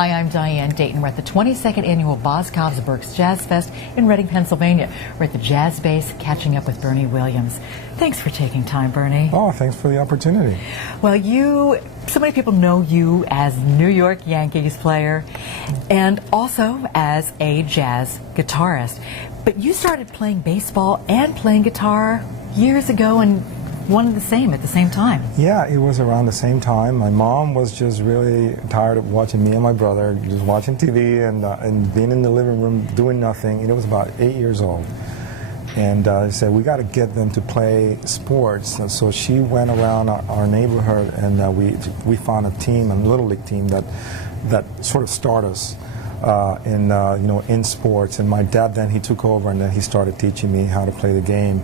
Hi, I'm Diane, Dayton. We're at the 22nd Annual Boscov's Berks Jazz Fest in Reading, Pennsylvania. We're at the Jazz Base catching up with Bernie Williams. Thanks for taking time, Bernie. Oh, thanks for the opportunity. Well, so many people know you as New York Yankees player and also as a jazz guitarist. But you started playing baseball and playing guitar years ago and one and the same at the same time. Yeah, it was around the same time. My mom was just really tired of watching me and my brother just watching TV and being in the living room doing nothing. It was about 8 years old. And I said, we got to get them to play sports. And so she went around our neighborhood and we found a team, a little league team that sort of started us in sports. And my dad then he took over and then he started teaching me how to play the game.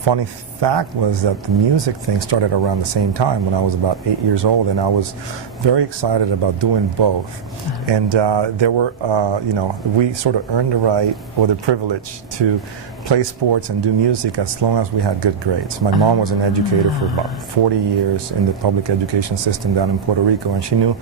Funny fact was that the music thing started around the same time when I was about 8 years old, and I was very excited about doing both. And we sort of earned the right or the privilege to play sports and do music as long as we had good grades. My mom was an educator for about 40 years in the public education system down in Puerto Rico, and she knew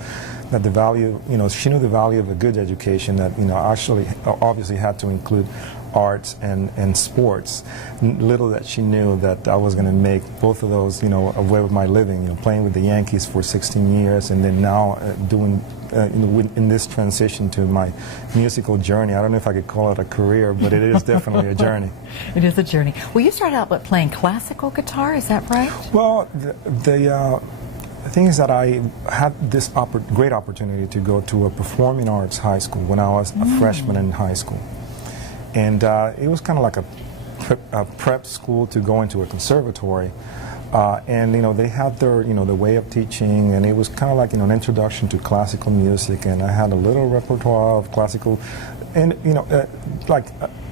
that the value, she knew the value of a good education that, actually obviously had to include arts and sports. Little that she knew that I was going to make both of those, a way of my living, playing with the Yankees for 16 years and then now doing in this transition to my musical journey. I don't know if I could call it a career, but it is definitely a journey. It is a journey. Well, you started out by playing classical guitar, is that right? Well, the thing is that I had this great opportunity to go to a performing arts high school when I was a freshman in high school. And it was kind of like a prep school to go into a conservatory. And they had their the way of teaching, and it was kind of like an introduction to classical music. And I had a little repertoire of classical, and like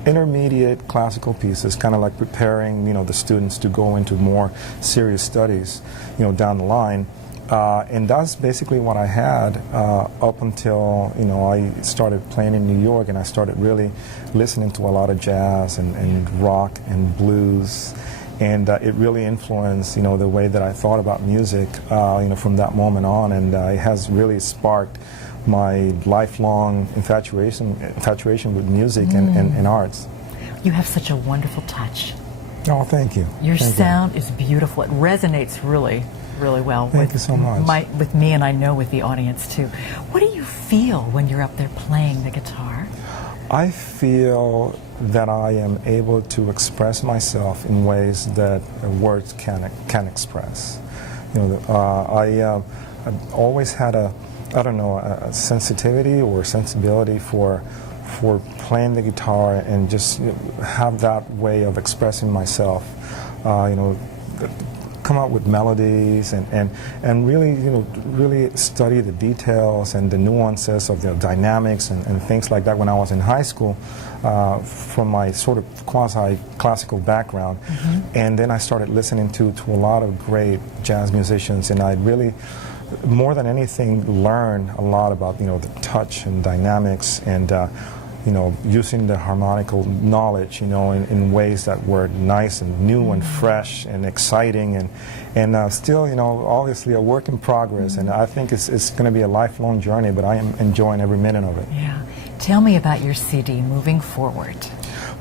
intermediate classical pieces, kind of like preparing the students to go into more serious studies down the line. And that's basically what I had up until I started playing in New York, and I started really listening to a lot of jazz and rock and blues. And it really influenced, the way that I thought about music, from that moment on, and it has really sparked my lifelong infatuation with music and arts. You have such a wonderful touch. Oh, thank you. Your sound is beautiful. It resonates really well. Thank you so much. With me, and I know with the audience too. What do you feel when you're up there playing the guitar? I feel that I am able to express myself in ways that words can't express. I've always had a sensitivity or sensibility for playing the guitar and just have that way of expressing myself. Come up with melodies and really study the details and the nuances of the dynamics and things like that when I was in high school from my sort of quasi-classical background. And then I started listening to a lot of great jazz musicians, and I really, more than anything, learned a lot about the touch and dynamics and using the harmonical knowledge, in ways that were nice and new and fresh and exciting and still, obviously a work in progress. And I think it's going to be a lifelong journey, but I am enjoying every minute of it. Yeah. Tell me about your CD, Moving Forward.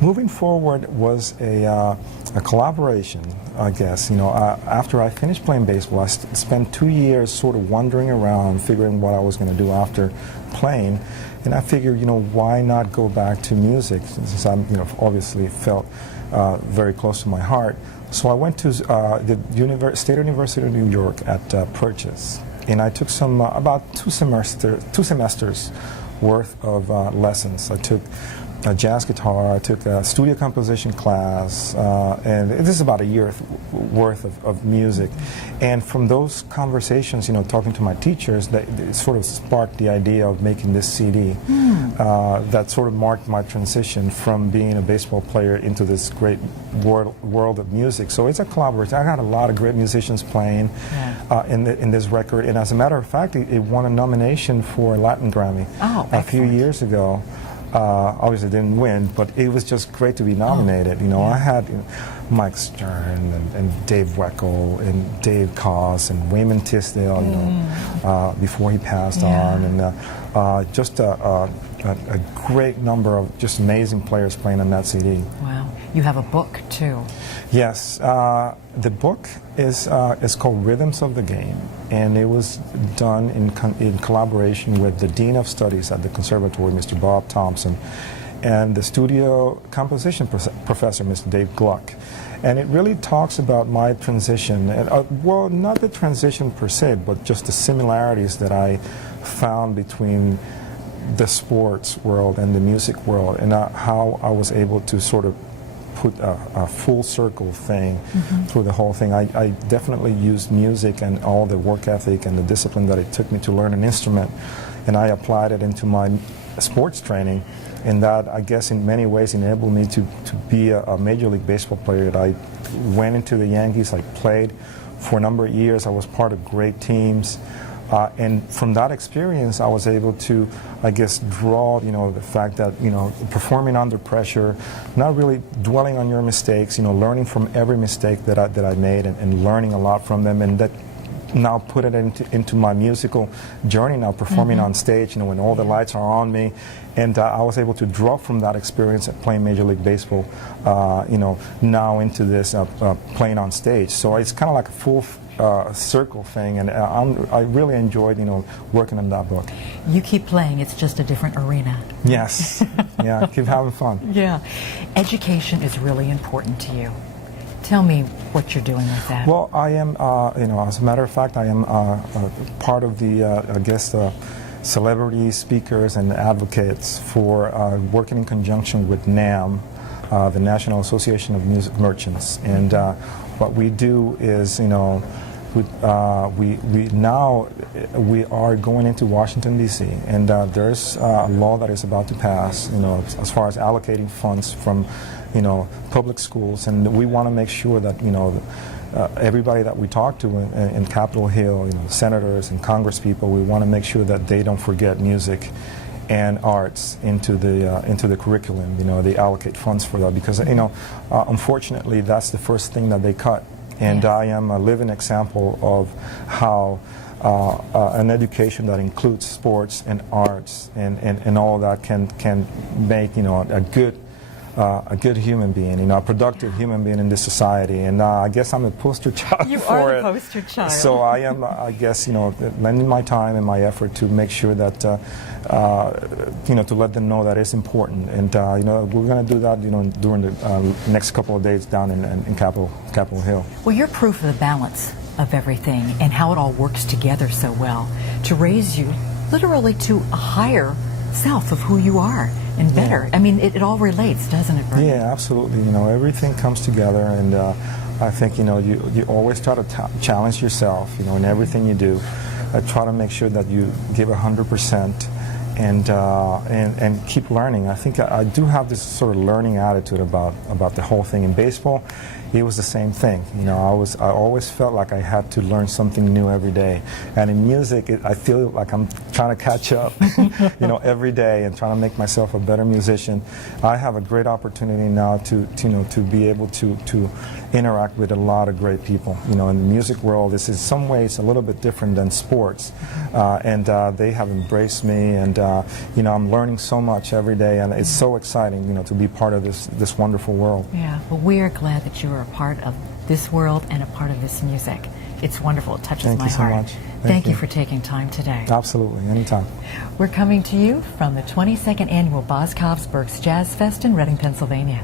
Moving Forward was a collaboration, I guess. After I finished playing baseball, I spent 2 years sort of wandering around, figuring what I was going to do after playing. And I figured, why not go back to music, since I'm, obviously felt very close to my heart. So I went to the State University of New York at Purchase, and I took some about two semesters worth of lessons. I took jazz guitar, I took a studio composition class, and this is about a year worth of music. And from those conversations, talking to my teachers, it sort of sparked the idea of making this CD that sort of marked my transition from being a baseball player into this great world of music. So it's a collaboration. I got a lot of great musicians playing in this record, and as a matter of fact, it won a nomination for a Latin Grammy a few years ago. Obviously didn't win, but it was just great to be nominated. I had Mike Stern and Dave Weckl and Dave Koss and Wayman Tisdale, before he passed on, and just a great number of just amazing players playing on that CD. Wow. You have a book, too. Yes. The book is called Rhythms of the Game, and it was done in collaboration with the Dean of Studies at the Conservatory, Mr. Bob Thompson, and the studio composition professor, Mr. Dave Gluck. And it really talks about my transition, well, not the transition per se, but just the similarities that I found between the sports world and the music world, and how I was able to sort of put a full circle thing through the whole thing. I definitely used music and all the work ethic and the discipline that it took me to learn an instrument, and I applied it into my sports training, and that, I guess, in many ways enabled me to be a Major League Baseball player. I went into the Yankees, I played for a number of years, I was part of great teams. And from that experience, I was able to, I guess, draw, the fact that, performing under pressure, not really dwelling on your mistakes, learning from every mistake that I made, and learning a lot from them, and that now put it into my musical journey, now performing on stage, when all the lights are on me. And I was able to draw from that experience at playing Major League Baseball, now into this playing on stage. So it's kind of like a full circle thing, and I really enjoyed, working on that book. You keep playing, it's just a different arena. Yes. Yeah, keep having fun. Yeah. Education is really important to you. Tell me what you're doing with that. Well, I am, as a matter of fact, I am part of the, I guess, celebrity speakers and advocates for working in conjunction with NAM, the National Association of Music Merchants. And what we do is, we are going into Washington, D.C., and there's a law that is about to pass, as far as allocating funds from, public schools, and we want to make sure that, everybody that we talk to in Capitol Hill, senators and congresspeople, we want to make sure that they don't forget music and arts into the curriculum. They allocate funds for that, because unfortunately that's the first thing that they cut. And I am a living example of how an education that includes sports and arts and all that can make a good human being, a productive human being in this society. And I guess I'm the poster child for it. You are the poster child. So I am, I guess, lending my time and my effort to make sure that, to let them know that it's important. And, we're going to do that, during the next couple of days down in Capitol Hill. Well, you're proof of the balance of everything and how it all works together so well to raise you literally to a higher self of who you are. And better. Yeah. I mean, it all relates, doesn't it, Bernie? Yeah, absolutely. Everything comes together, and I think, you always try to challenge yourself, in everything you do. Try to make sure that you give 100% and keep learning. I think I do have this sort of learning attitude about the whole thing. In baseball, it was the same thing. I always felt like I had to learn something new every day. And in music, I feel like I'm trying to catch up, every day, and trying to make myself a better musician. I have a great opportunity now to be able to interact with a lot of great people. In the music world, this is in some ways a little bit different than sports, and they have embraced me, and I'm learning so much every day, and it's so exciting, to be part of this wonderful world. Yeah, well, we are glad that you are a part of this world and a part of this music. It's wonderful. It touches my heart. Thank you so much. Thank you for taking time today. Absolutely, anytime. We're coming to you from the 22nd Annual Boscov's Berks Jazz Fest in Reading, Pennsylvania.